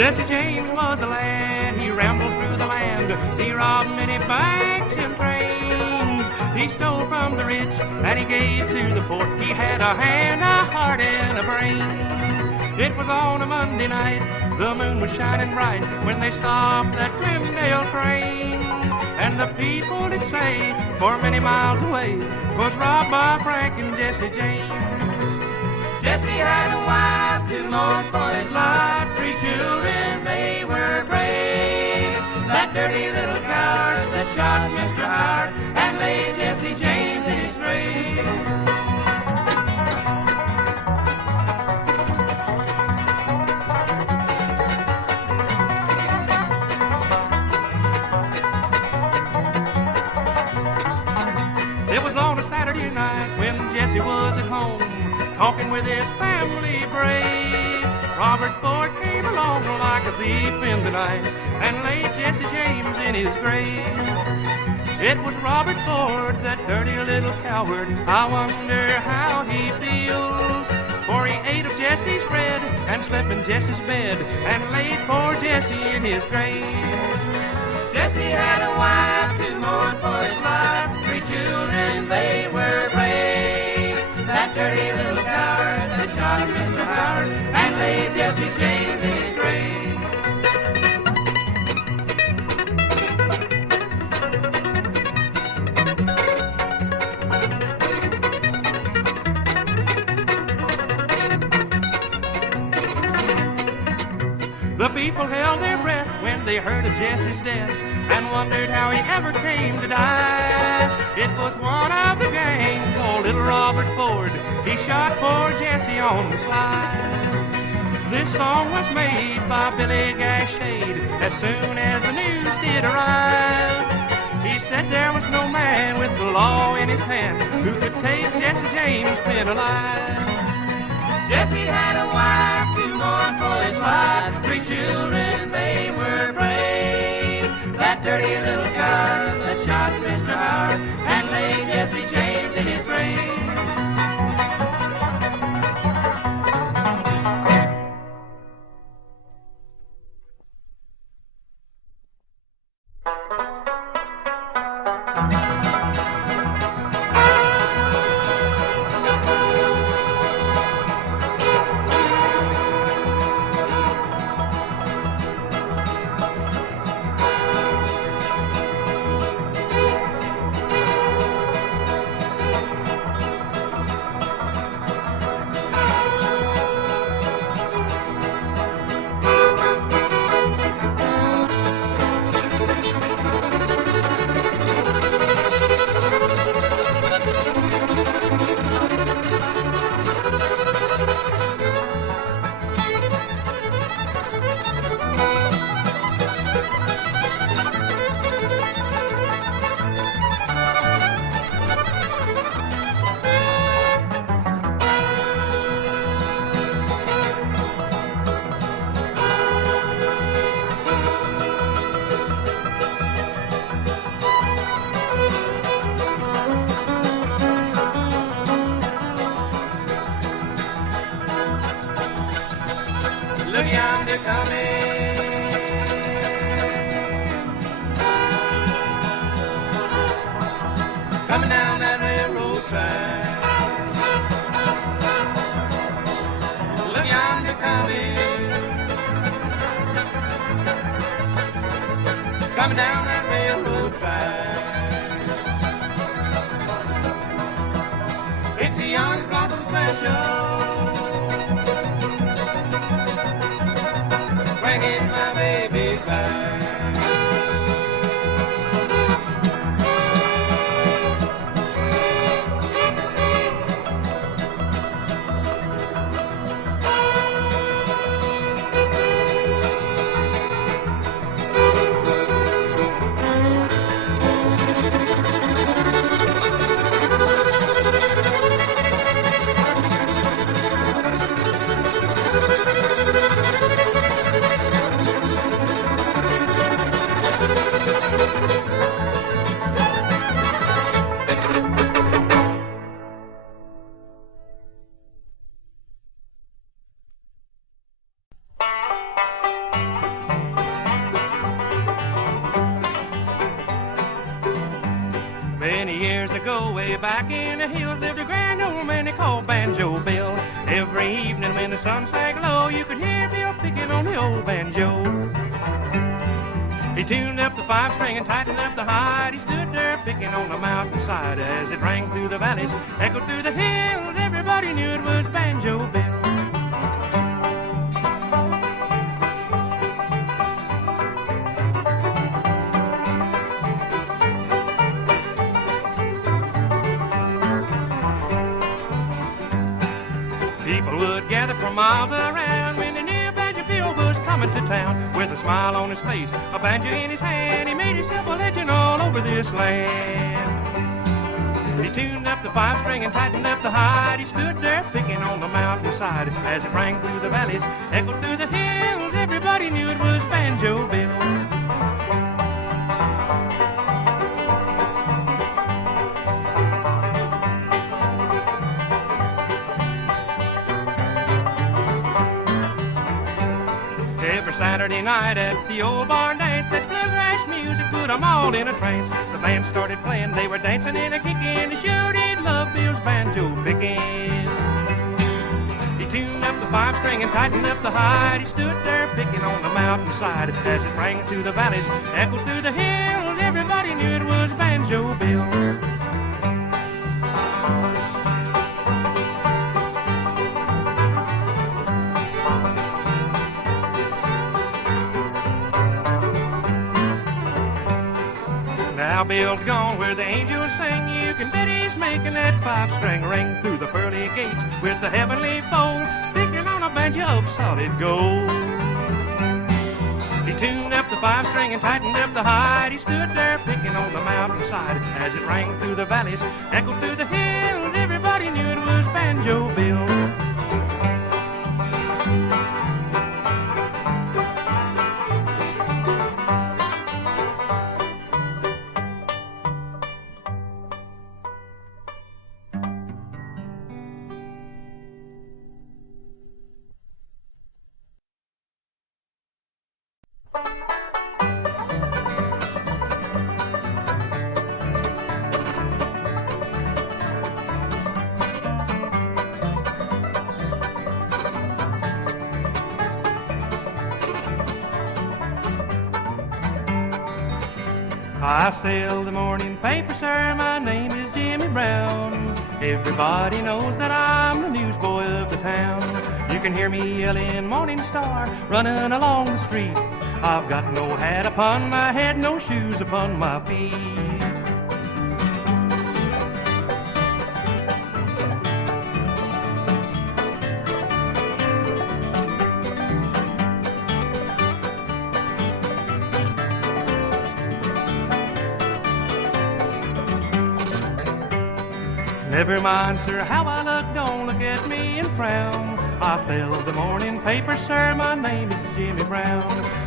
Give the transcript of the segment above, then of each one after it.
Jesse James was a lad, he rambled through the land. He robbed many banks and trains. He stole from the rich and he gave to the poor. He had a hand, a heart, and a brain. It was on a Monday night, the moon was shining bright, when they stopped that Glendale train. And the people did say, for many miles away, was robbed by Frank and Jesse James. Jesse had a wife to mourn for his life, 3 children, they were brave. That dirty little coward that shot Mr. Howard and laid Jesse James in his grave. It was on a Saturday night when Jesse was at home, talking with his family brave. Robert Ford came along like a thief in the night and laid Jesse James in his grave. It was Robert Ford, that dirty little coward. I wonder how he feels, for he ate of Jesse's bread and slept in Jesse's bed and laid poor Jesse in his grave. Jesse had a wife to mourn for his life, 3 children, they were brave. That dirty little coward that shot Mr. Howard and laid Jesse James in his grave. The people held their breath when they heard of Jesse's death and wondered how he ever came to die. It was one of the gang called Little Robert Ford. He shot poor Jesse on the slide. This song was made by Billy Gashade as soon as the news did arrive. He said there was no man with the law in his hand who could take Jesse James pinned alive. Jesse had a wife to mourn for his life, 3 children, they were brave. That dirty little coward that shot Mr. Howard and laid Jesse James in his grave. Look yonder coming, coming down that railroad track. Look yonder coming, coming down that railroad track. It's a young blossom special, bringing my baby back. ago, way back in the hills, lived a grand old man they called Banjo Bill. Every evening when the sun sank low, you could hear Bill picking on the old banjo. He tuned up the 5-string and tightened up the hide. He stood there picking on the mountainside as it rang through the valleys, echoed through the hills. Everybody knew it was Banjo Bill. People would gather for miles around when they knew Banjo Bill was coming to town. With a smile on his face, a banjo in his hand, he made himself a legend all over this land. He tuned up the 5-string and tightened up the hide. He stood there picking on the mountainside as it rang through the valleys, echoed through the hills. Everybody knew it was Banjo Bill. Every Saturday night at the old barn dance, that bluegrass music put them all in a trance. The band started playing, they were dancing and a-kicking. They sure did love Bill's banjo picking. He tuned up the 5-string and tightened up the hide. He stood there picking on the mountainside as it rang through the valleys, echoed through the hills. Everybody knew it was Banjo Bill. Now Bill's gone where the angels sing. You can bet he's making that 5-string ring through the pearly gates with the heavenly fold, picking on a banjo of solid gold. He tuned up the 5-string and tightened up the hide. He stood there picking on the mountainside as it rang through the valleys, echoed through the hills. Everybody knew it was Banjo Bill. I sell the morning paper, sir, my name is Jimmy Brown. Everybody knows that I'm the newsboy of the town. You can hear me yelling Morning Star, running along the street. I've got no hat upon my head, no shoes upon my feet. Never mind, sir, how I look, don't look at me and frown. I sell the morning paper, sir, my name is Jimmy Brown.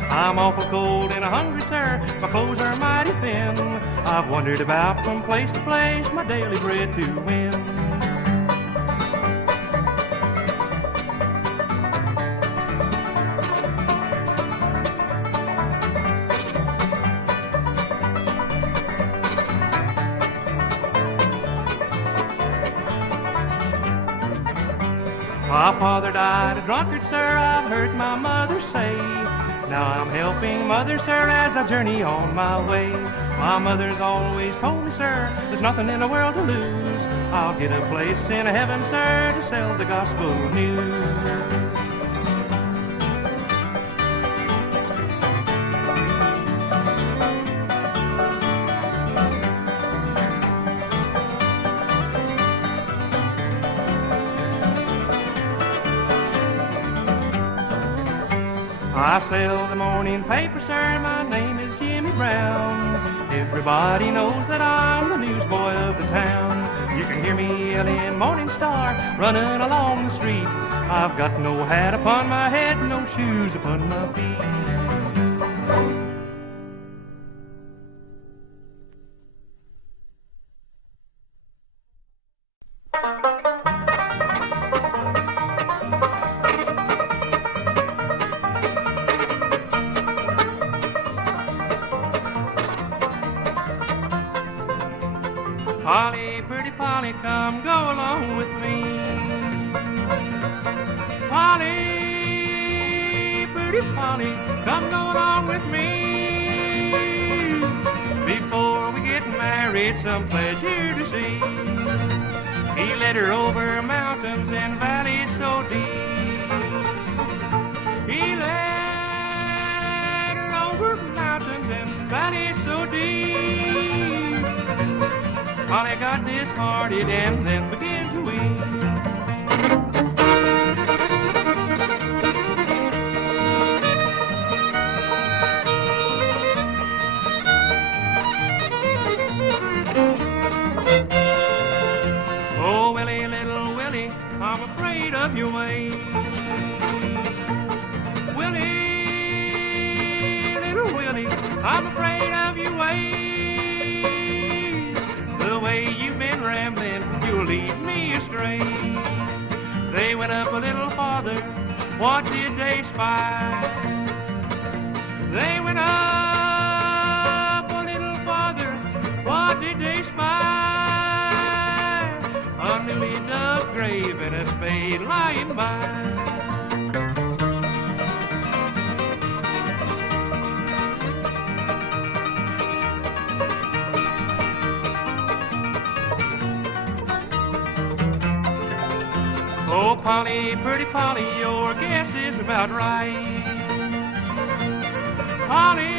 I'm awful cold and hungry, sir, my clothes are mighty thin. I've wandered about from place to place, my daily bread to win. My father died a drunkard, sir, I've heard my mother say. Now I'm helping mother, sir, as I journey on my way. My mother's always told me, sir, there's nothing in the world to lose. I'll get a place in heaven, sir, to sell the gospel news. I sell the morning paper, sir, my name is Jimmy Brown. Everybody knows that I'm the newsboy of the town. You can hear me yelling Morning Star, running along the street. I've got no hat upon my head, no shoes upon my feet. Holly Polly, come go along with me. Polly, pretty Polly, come go along with me. Before we get married, some pleasure to see. He led her over mountains and valleys so deep. He led her over mountains and valleys so deep. Polly got disheartened and then began to weep. Oh, Willie, little Willie, I'm afraid of your ways. Willie, little Willie, I'm afraid of your ways. The way you've been rambling, you'll lead me astray. They went up a little farther, what did they spy? They went up a little farther, what did they spy? A newly dug grave and a spade lying by. Oh, Polly, pretty Polly, your guess is about right. Polly,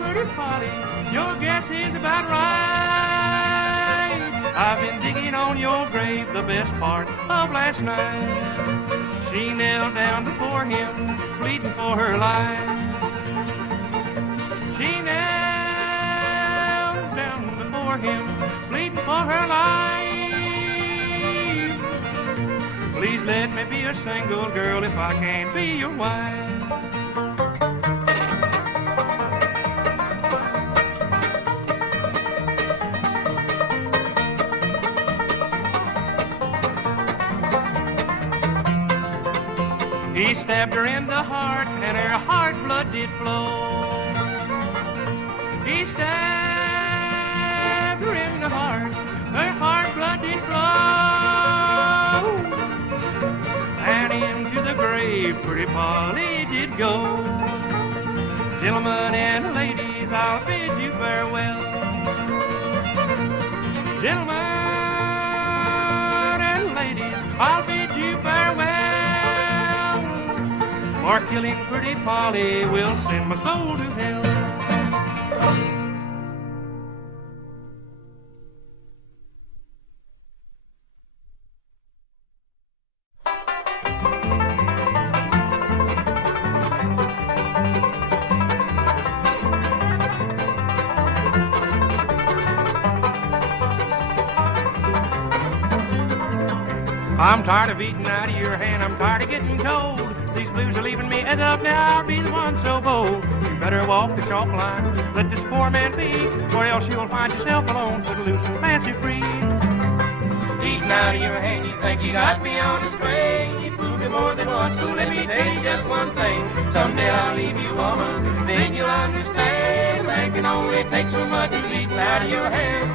pretty Polly, your guess is about right. I've been digging on your grave the best part of last night. She knelt down before him, pleading for her life. She knelt down before him, pleading for her life. Please let me be a single girl if I can't be your wife. He stabbed her in the heart and her heart blood did flow. He stabbed her in the heart, her heart blood did flow. And into the grave pretty Polly did go. Gentlemen and ladies, I'll bid you farewell. Gentlemen and ladies, I'll bid you farewell. For killing pretty Polly will send my soul to hell. I'm tired of eating out of your hand, I'm tired of getting cold. These blues are leaving me, and up now I'll be the one so bold. You better walk the chalk line, let this poor man be, or else you'll find yourself alone, footloose and fancy free. Eating out of your hand, you think you got me on a string. You fooled me more than once, so let me tell you just one thing. Someday I'll leave you, woman, then you'll understand. Man can only take so much of eating out of your hand.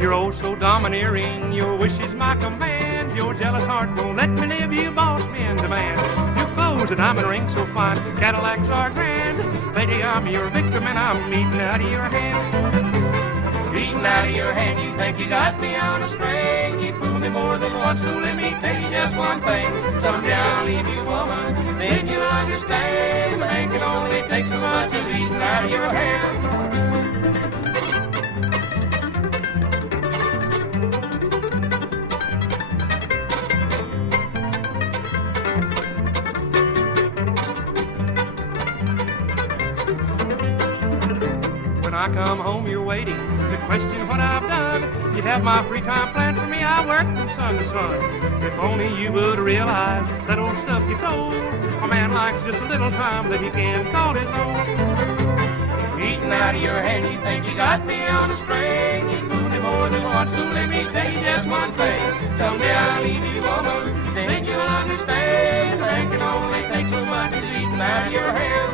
You're oh so domineering, your wish is my command. Your jealous heart won't let me live, you boss me in demand. Your clothes a diamond ring so fine, Cadillacs are grand. Lady, I'm your victim and I'm eating out of your hand. Eating out of your hand, you think you got me on a string. You fooled me more than once, so let me tell you just one thing. Someday I'll leave you, woman, then you'll understand. Man can only take so much of eating out of your hand. when I come home, you're waiting to question what I've done. You have my free time planned for me. I work from sun to sun. If only you would realize that old stuff gets old. A man likes just a little time that he can call his own. Eating out of your hand, you think you got me on a string. You fooled me more than once, so let me tell you just one thing. Someday I'll leave you, woman, then you'll understand. I can only take so much of eating out of your hand.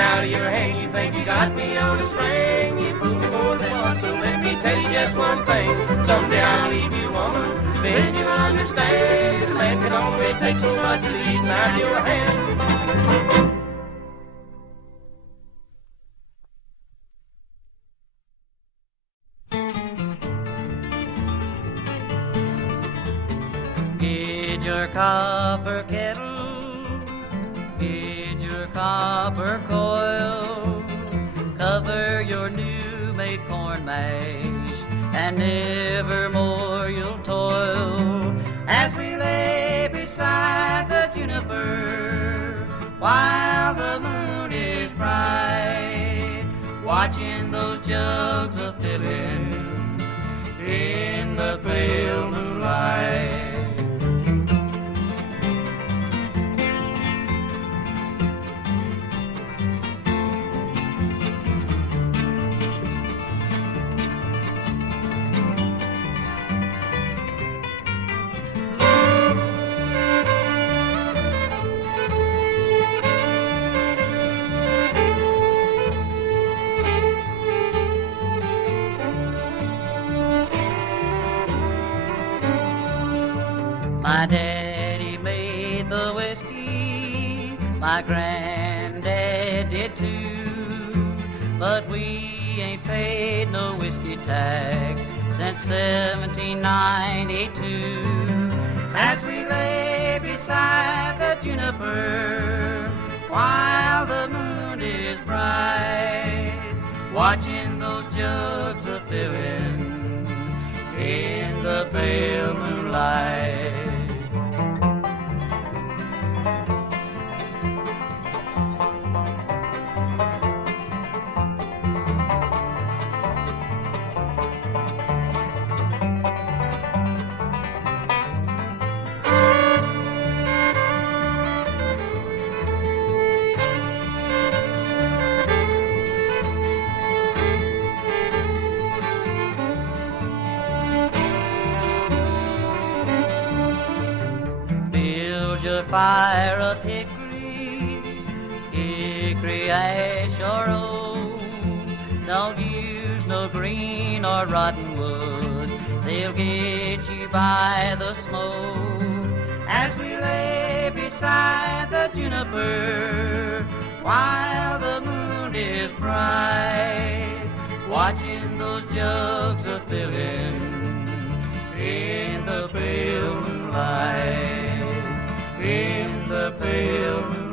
Out of your hand, you think you got me on a string. You fooled me more than once, so let me tell you just one thing. Someday I'll leave you, woman, then you'll understand. A man can only take so much of eating out of your hand. Get your copper kettle, get your copper coil, cover your new-made corn mash, and nevermore you'll toil. As we lay beside the juniper, while the moon is bright, watching those jugs a-fillin' in the pale moonlight. My daddy made the whiskey, my granddad did too, but we ain't paid no whiskey tax since 1792. As we lay beside the juniper, while the moon is bright, watching those jugs a-fillin' in the pale moonlight. Fire of hickory, hickory ash or oak. Don't use no green or rotten wood, they'll get you by the smoke. As we lay beside the juniper, while the moon is bright, watching those jugs a-fillin' in the pale moonlight. In the pale moonlight.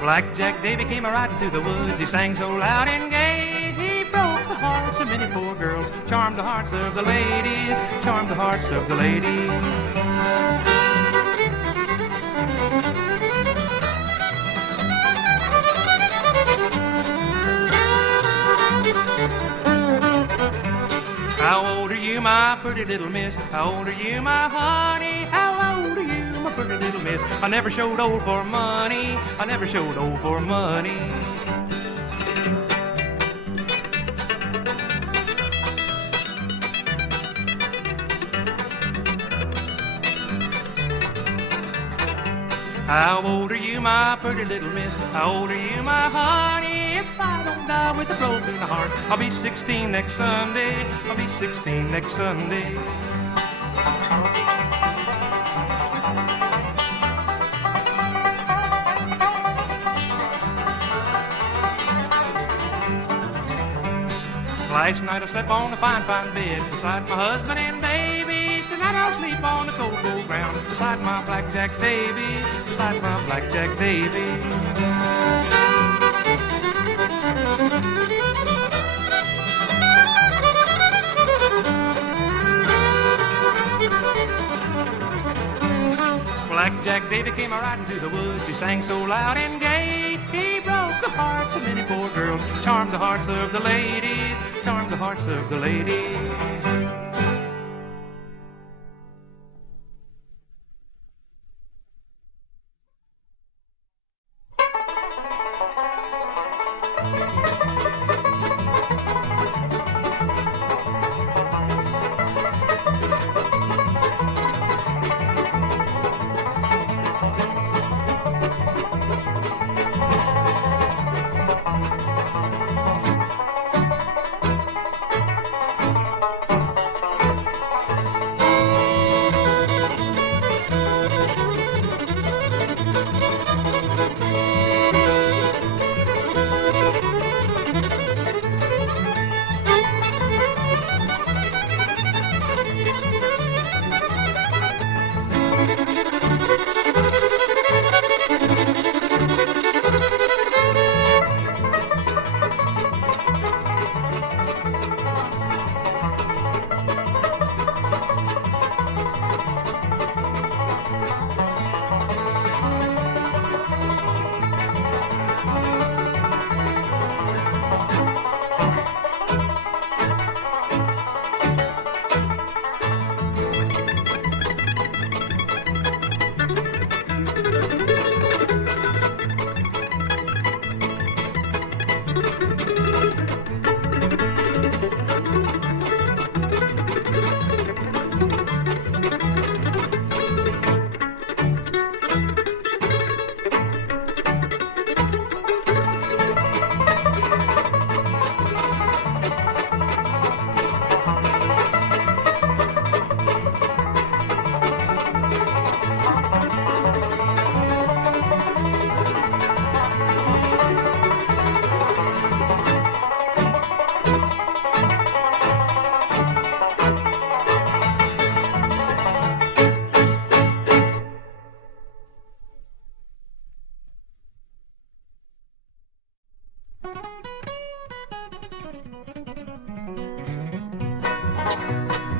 Blackjack Baby came a-riding through the woods. He sang so loud and gay, he broke the hearts of many poor girls, charmed the hearts of the ladies, charmed the hearts of the ladies. How old are you, my pretty little miss? How old are you, my honey? How old are you, my pretty little miss? I never showed old for money. I never showed old for money. How old are you, my pretty little miss? How old are you, my honey? If I don't die with a broken heart, I'll be 16 next Sunday. I'll be 16 next Sunday. Last night I slept on a fine, fine bed beside my husband and babies. Tonight I'll sleep on the cold, cold ground beside my Blackjack Baby, beside my Blackjack Baby. Blackjack Baby came a-riding through the woods. He sang so loud and gay, he broke the hearts of many poor girls, charmed the hearts of the ladies, charmed the hearts of the ladies.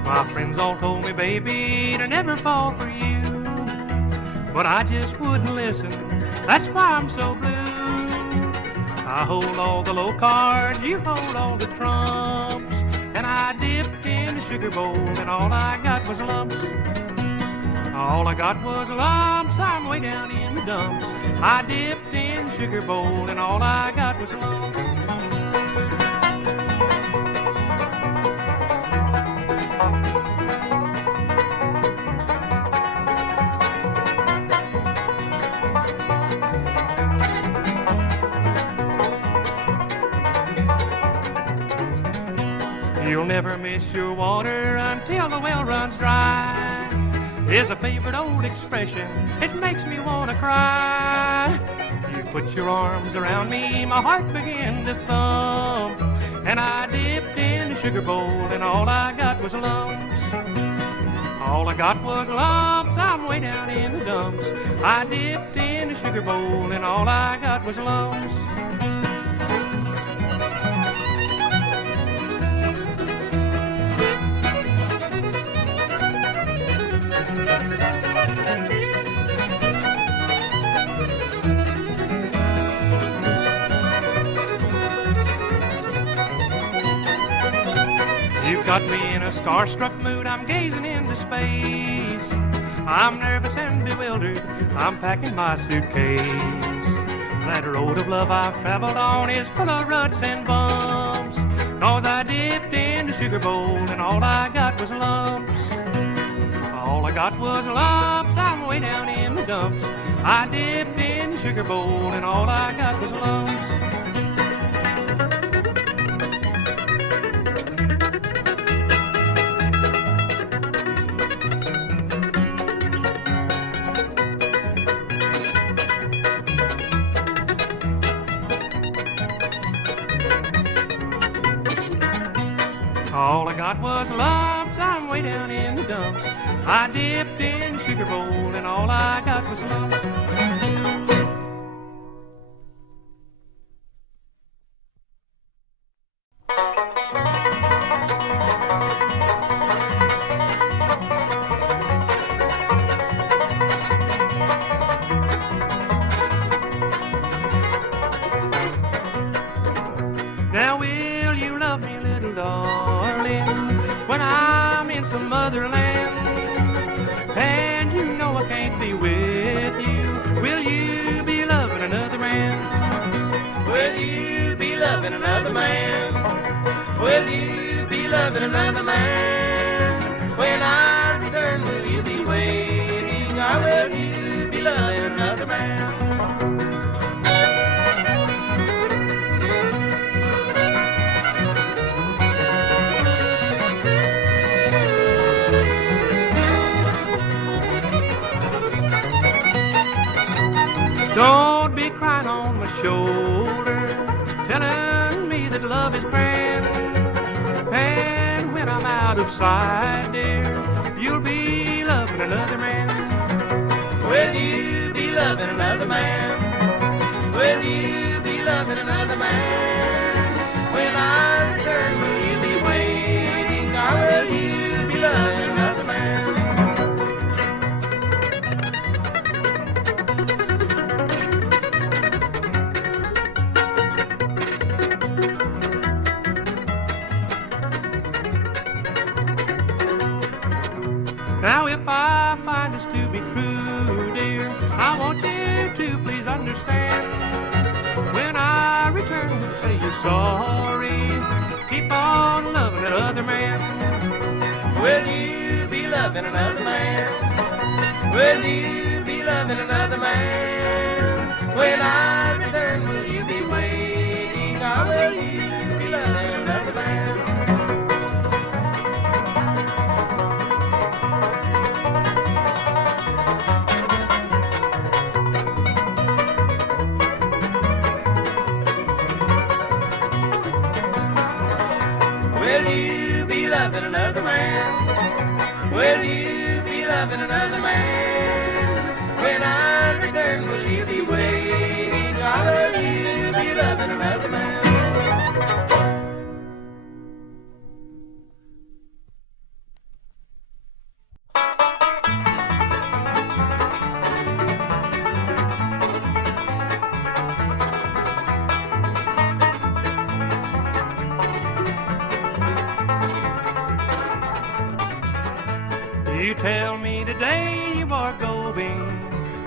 My friends all told me, baby, to never fall for you, but I just wouldn't listen. That's why I'm so blue. I hold all the low cards, you hold all the trumps, and I dipped in the sugar bowl, and all I got was lumps. All I got was lumps, I'm way down in the dumps. I dipped in the sugar bowl, and all I got was lumps. You'll never miss your water until the well runs dry, is a favorite old expression. It makes me want to cry. You put your arms around me, my heart began to thump, and I dipped in the sugar bowl, and all I got was lumps. All I got was lumps, I'm way down in the dumps. I dipped in the sugar bowl, and all I got was lumps. You've got me in a star-struck mood, I'm gazing into space. I'm nervous and bewildered, I'm packing my suitcase. That road of love I've traveled on is full of ruts and bumps, 'cause I dipped in the sugar bowl and all I got was lumps. All I got was lumps, I'm way down in the dumps. I dipped in the sugar bowl and all I got was lumps. I got was lumps, I'm way down in the dumps. I dipped in sugar bowl and all I got was lumps. Now will you love me, little darling, when I'm in some other land? And you know I can't be with you. Will you be loving another man? Will you be loving another man? Will you be loving another man? When I return, will you be waiting? Or will you be loving another man? Don't be crying on my shoulder, telling me that love is grand. And when I'm out of sight, dear, you'll be loving another man. Will you be loving another man? Will you be loving another man? When I return, will you be waiting? Or will you be loving another man? Now if I find this to be true, dear, I want you to please understand. When I return, say you're sorry. Keep on loving that other man. Will you be loving another man? Will you be loving another man? When I return, will you be waiting? Or will you be loving another man? Will you be loving another man? Will you be loving another man? When I return, will you be waiting? Or will you be loving another man? You tell me today you are going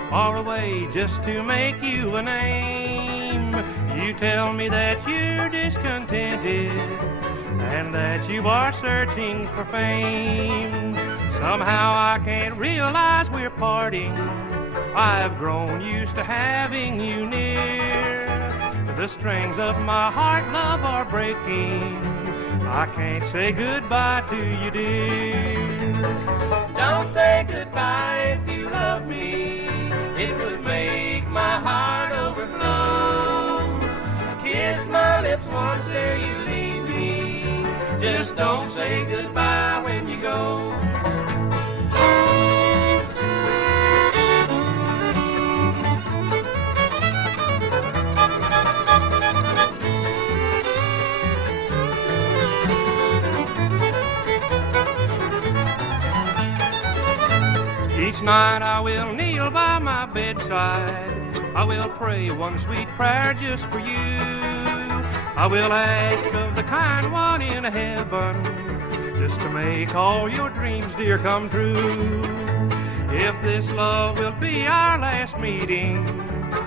far away just to make you a name. You tell me that you're discontented and that you are searching for fame. Somehow I can't realize we're parting. I've grown used to having you near. The strings of my heart, love, are breaking. I can't say goodbye to you, dear. Don't say goodbye if you love me. It would make my heart overflow. Kiss my lips once ere you leave me. Just don't say goodbye when you go. Each night I will kneel by my bedside. I will pray one sweet prayer just for you. I will ask of the kind one in heaven just to make all your dreams, dear, come true. If this love will be our last meeting,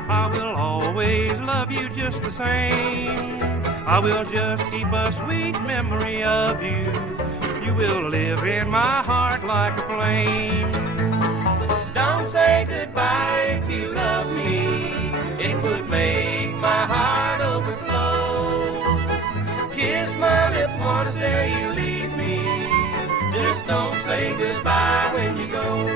I will always love you just the same. I will just keep a sweet memory of you. You will live in my heart like a flame. Don't say goodbye if you love me. It would make my heart overflow. Kiss my lips once ere you leave me. Just don't say goodbye when you go.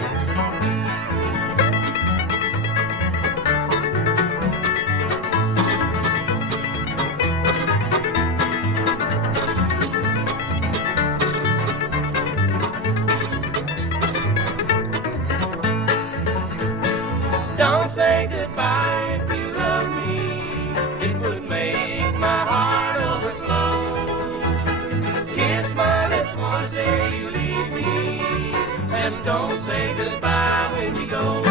just don't say goodbye when you go.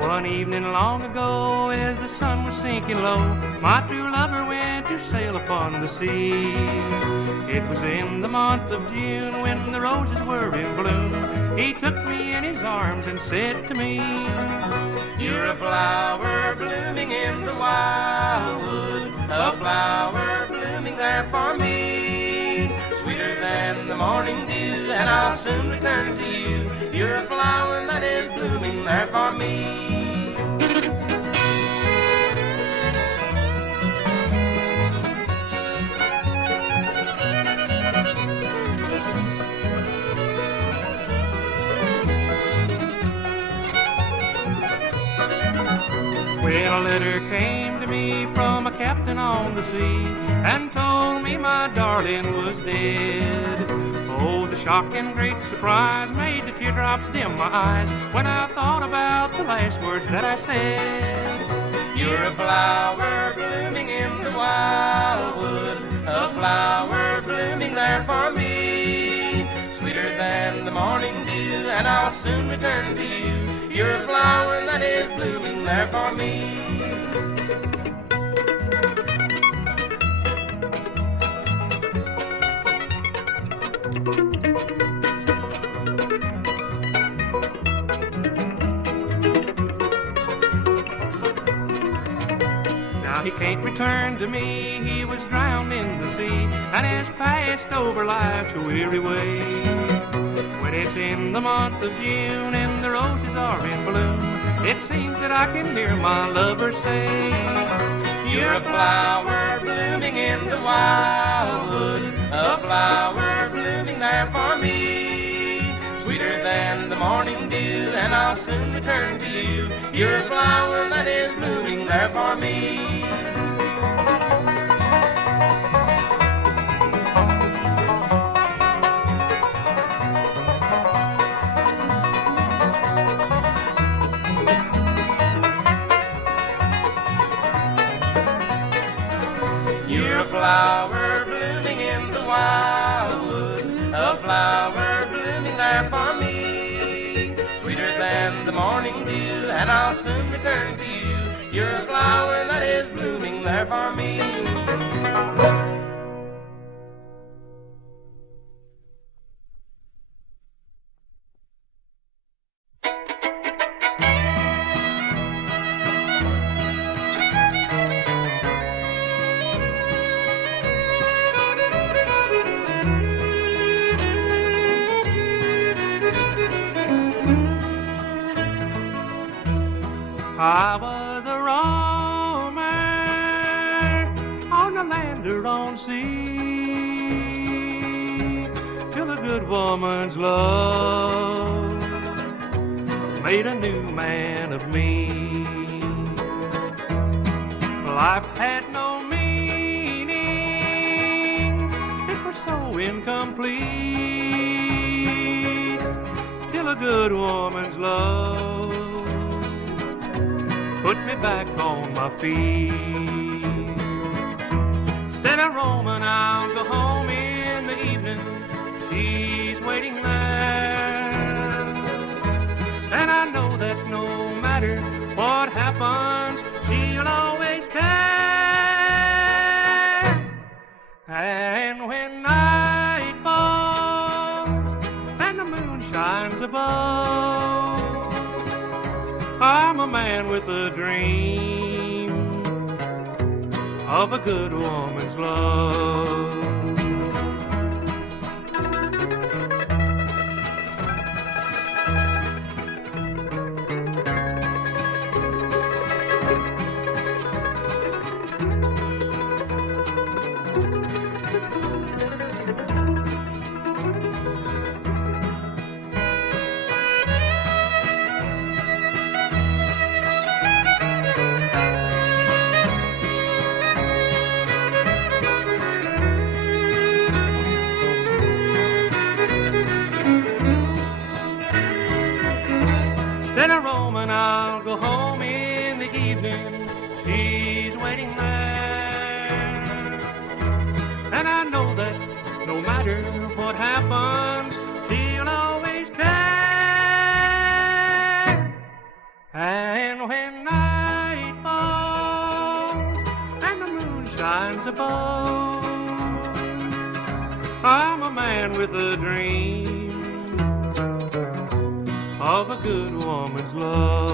One evening long ago, as the sun was sinking low, my true lover went to sail upon the sea. It was in the month of June when the roses were in bloom. He took me in his arms and said to me, "You're a flower blooming in the wildwood, a flower blooming there for me, sweeter than the morning dew, and I'll soon return to you. You're a flower that is blooming there for me." Well, a letter came to me from a captain on the sea and told me my darling was dead. Oh, the shock and great surprise made the teardrops dim my eyes when I thought about the last words that I said. You're a flower blooming in the wildwood, a flower blooming there for me, sweeter than the morning dew, and I'll soon return to you. You're a flower that is blooming there for me. Now he can't return to me, he was drowned in the sea, and has passed over life's weary way. When it's in the month of June and the roses are in bloom, it seems that I can hear my lover say, "You're a flower blooming in the wildwood, a flower blooming there for me, sweeter than the morning dew, and I'll soon return to you. You're a flower that is blooming there for me." You're a flower blooming in the wildwood, a flower blooming there for me, sweeter than the morning dew, and I'll soon return to you. You're a flower that is blooming there for me. I was a roamer on the land or on sea, till a good woman's love made a new man of me. Life had no meaning, it was so incomplete, till a good woman's love put me back on my feet. Instead of roaming, I'll go home in the evening. She's waiting there, and I know that no matter what happens, she'll always care. And when night falls and the moon shines above, I'm a man with a dream of a good woman's love. When I roam and I'll go home in the evening, she's waiting there. And I know that no matter what happens, she'll always care. And when night falls and the moon shines above, I'm a man with a dream of a good woman's love.